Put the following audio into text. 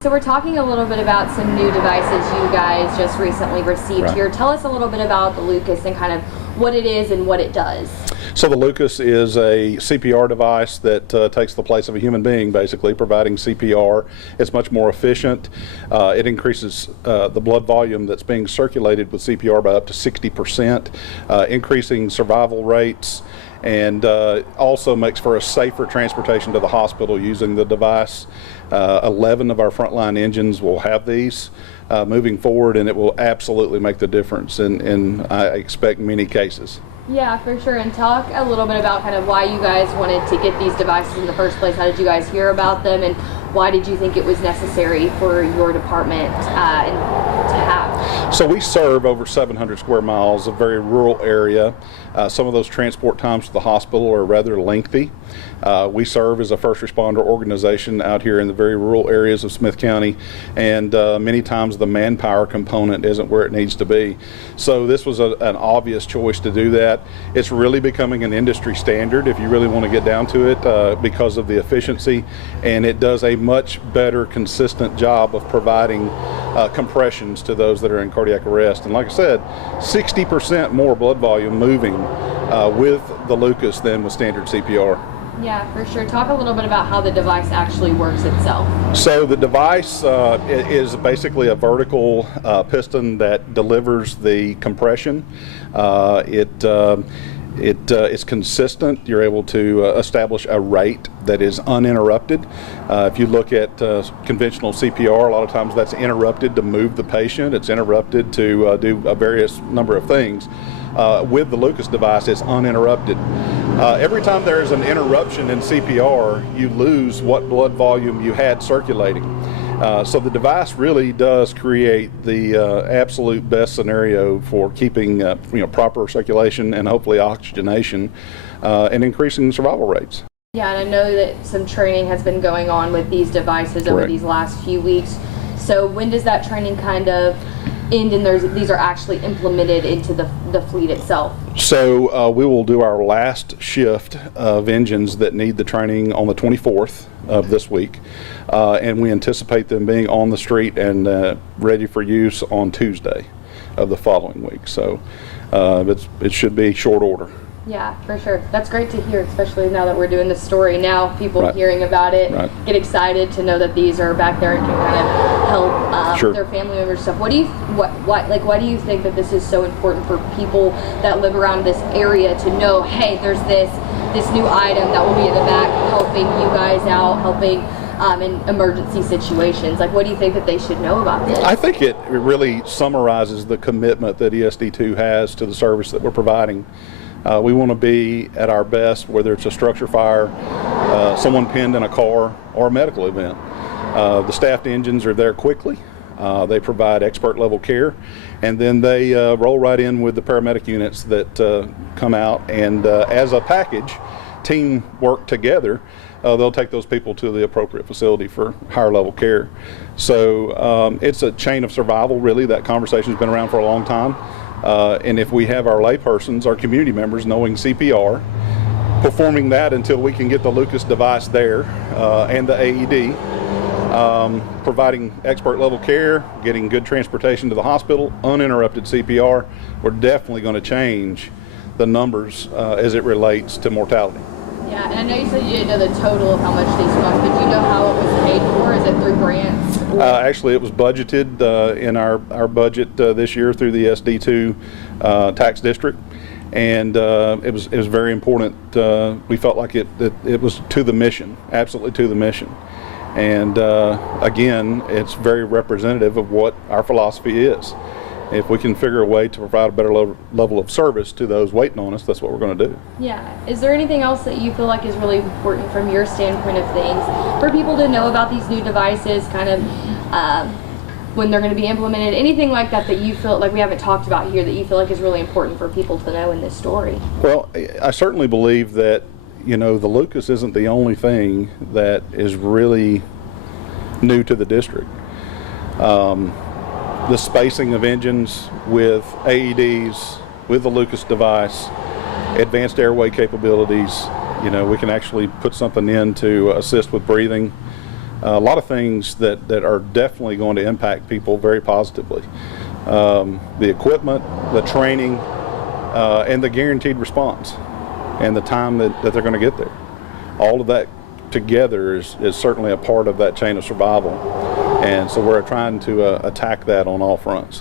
So we're talking a little bit about some new devices you guys just recently received here. Tell us a little bit about the Lucas and kind of what it is and what it does. So the Lucas is a CPR device that takes the place of a human being, basically providing CPR. It's much more efficient. It increases the blood volume that's being circulated with CPR by up to 60%, increasing survival rates, and also makes for a safer transportation to the hospital using the device. 11 of our frontline engines will have these moving forward, and it will absolutely make the difference in I expect, many cases. Yeah, for sure. And talk a little bit about kind of why you guys wanted to get these devices in the first place. How did you guys hear about them, and why did you think it was necessary for your department to have? So we serve over 700 square miles, a very rural area. Some of those transport times to the hospital are rather lengthy. We serve as a first responder organization out here in the very rural areas of Smith County, and many times the manpower component isn't where it needs to be. So this was an obvious choice to do that. It's really becoming an industry standard if you really want to get down to it, because of the efficiency, and it does a much better consistent job of providing compressions to those that are in cardiac arrest. And like I said, 60% more blood volume moving with the Lucas than with standard CPR. Yeah, for sure. Talk a little bit about how the device actually works itself. So the device is basically a vertical piston that delivers the compression. It's consistent. You're able to establish a rate that is uninterrupted. If you look at conventional CPR, a lot of times that's interrupted to move the patient. It's interrupted to do a various number of things. With the Lucas device, it's uninterrupted. Every time there's an interruption in CPR, you lose what blood volume you had circulating. So the device really does create the absolute best scenario for keeping proper circulation and hopefully oxygenation and increasing survival rates. Yeah, and I know that some training has been going on with these devices over these last few weeks. So when does that training kind of end and these are actually implemented into the fleet itself? So we will do our last shift of engines that need the training on the 24th of this week, and we anticipate them being on the street and ready for use on Tuesday of the following week. So it should be short order. Yeah, for sure. That's great to hear, especially now that we're doing this story. Now people hearing about it get excited to know that these are back there and can kind of help their family members stuff. Why do you think that this is so important for people that live around this area to know, hey, there's this new item that will be in the back helping you guys out, helping in emergency situations? Like, what do you think that they should know about this? I think it really summarizes the commitment that ESD2 has to the service that we're providing. We want to be at our best, whether it's a structure fire, someone pinned in a car, or a medical event. The staffed engines are there quickly. They provide expert level care, and then they roll right in with the paramedic units that come out, and as a package, team work together. They'll take those people to the appropriate facility for higher level care. So it's a chain of survival, really. That conversation's been around for a long time. And if we have our laypersons, our community members knowing CPR, performing that until we can get the Lucas device there and the AED, providing expert level care, getting good transportation to the hospital, uninterrupted CPR, we're definitely going to change the numbers as it relates to mortality. Yeah, and I know you said you didn't know the total of how much these cost, but do you know how it was paid for? Is it through grants? Actually, it was budgeted in our budget this year through the SD2 tax district, and it was very important. We felt like it was to the mission, absolutely to the mission. And again, it's very representative of what our philosophy is. If we can figure a way to provide a better level of service to those waiting on us, that's what we're going to do. Yeah. Is there anything else that you feel like is really important from your standpoint of things for people to know about these new devices, kind of when they're going to be implemented? Anything like that that you feel like we haven't talked about here that you feel like is really important for people to know in this story? Well, I certainly believe that, the Lucas isn't the only thing that is really new to the district. The spacing of engines with AEDs, with the Lucas device, advanced airway capabilities. We can actually put something in to assist with breathing. a lot of things that are definitely going to impact people very positively. The equipment, the training, and the guaranteed response, and the time that they're going to get there. All of that together is certainly a part of that chain of survival. And so we're trying to attack that on all fronts.